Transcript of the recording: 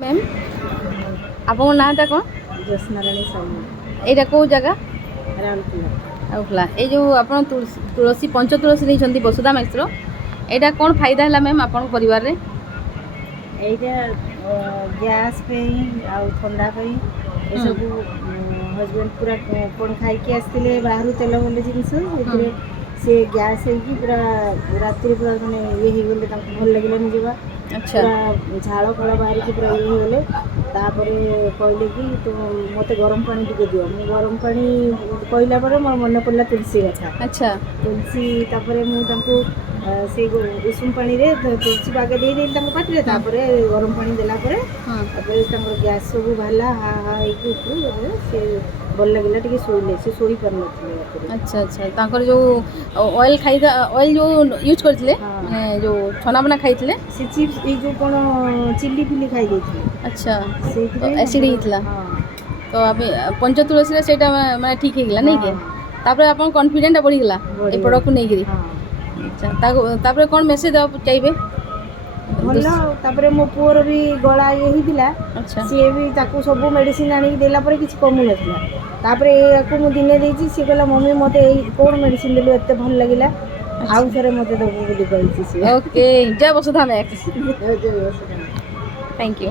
Ma'am आपको नाटा कौन ज्योत्नाराणी साहू एटा कौ जगह राउरकेला राउरकेला ये जो आप तुलसी पंच तुलसी नहीं वसुधा मिश्र एटा कौन फायदा है मैम आप परिवार रे এইটা ଗ୍ୟାସ୍ ପାଇଁ ଆଉ ଥଣ୍ଡା ପାଇଁ ଏସବୁ ହଜବେଣ୍ଡ ପୁରା କ'ଣ ଖାଇକି ଆସିଥିଲେ ବାହାରୁ ତେଲ ଭଲ ଜିନିଷ ସେଥିରେ ସେ ଗ୍ୟାସ୍ ହେଇକି ପୁରା ରାତିରେ ପୁରା ମାନେ ଇଏ ହେଇଗଲେ ତାଙ୍କୁ ଭଲ ଲାଗିଲାନି ଯିବା अच्छा ପୁରା ଝାଳ ଫଳ ବାହାରିକି ପୁରା ଇଏ ହେଇଗଲେ ତାପରେ କହିଲେ କି ତୁ ମୋତେ ଗରମ ପାଣି ଟିକେ ଦିଅ ମୁଁ ଗରମ ପାଣି କହିଲା ପରେ ମୋର ମନେ ପଡ଼ିଲା ତୁଳସୀ କଥା अच्छा ତୁଳସୀ ତାପରେ ମୁଁ ତାଙ୍କୁ ସେ ଉଷୁମ ପାଣିରେ ତୁଳସୀ ବାଗ ଦେଇଦେଲି ତାଙ୍କ ପାଟିରେ ତାପରେ ଗରମ ପାଣି ଦେଲା ପରେ हाँ ତାପରେ ତାଙ୍କର ଗ୍ୟାସ୍ ସବୁ ବାହାରିଲା ହା ହା ହେଇକି ଉପରୁ ସେ ଭଲ ଲାଗିଲା ଟିକେ ଶୋଇଲେ ସେ ଶୋଇପାରୁନଥିଲେ ରାତିରେ अच्छा अच्छा तांकर जो ऑयल खाई ऑयल जो यूज करथिले हाँ। माने जो छना बना खाइथिले ସେ ଚିପ୍ସ ଏଇ ଯେଉଁ କ'ଣ ଚିଲି ଫିଲି ଖାଇ ଦେଇଥିଲେ अच्छा तो ସେଇଥିପାଇଁ एसिड हितला ହଁ तो अभी पंच तुलसी रे सेटा माने ठीक हेगला नहीं के हाँ। तापर अपन कॉन्फिडेंट बढ़ी गेला ए बढ़िगला। प्रोडक्ट को नहीं गिरी ହଁ अच्छा तापर कौन मैसेज दे चाहिए ଭଲ ତାପରେ ମୋ ପୁଅର ବି ଗଳା ଇଏ ହେଇଥିଲା अच्छा ସିଏ ବି ତାକୁ ସବୁ ମେଡ଼ିସିନ ଆଣିକି ଦେଲା ପରେ କିଛି କମୁନଥିଲା ତାପରେ ଏହାକୁ ମୁଁ ଦିନେ ଦେଇଛି ସିଏ କହିଲା ମମି ମୋତେ ଏଇ କ'ଣ ମେଡ଼ିସିନ ଦେଲୁ ଏତେ ଭଲ ଲାଗିଲା ଆଉ ଥରେ ମୋତେ ଦେବୁ ବୋଲି କହିଛି ସିଏ ओके जय वसुधा मैक्स ଜୟ ଜୟ ବସୁଧା। Thank you.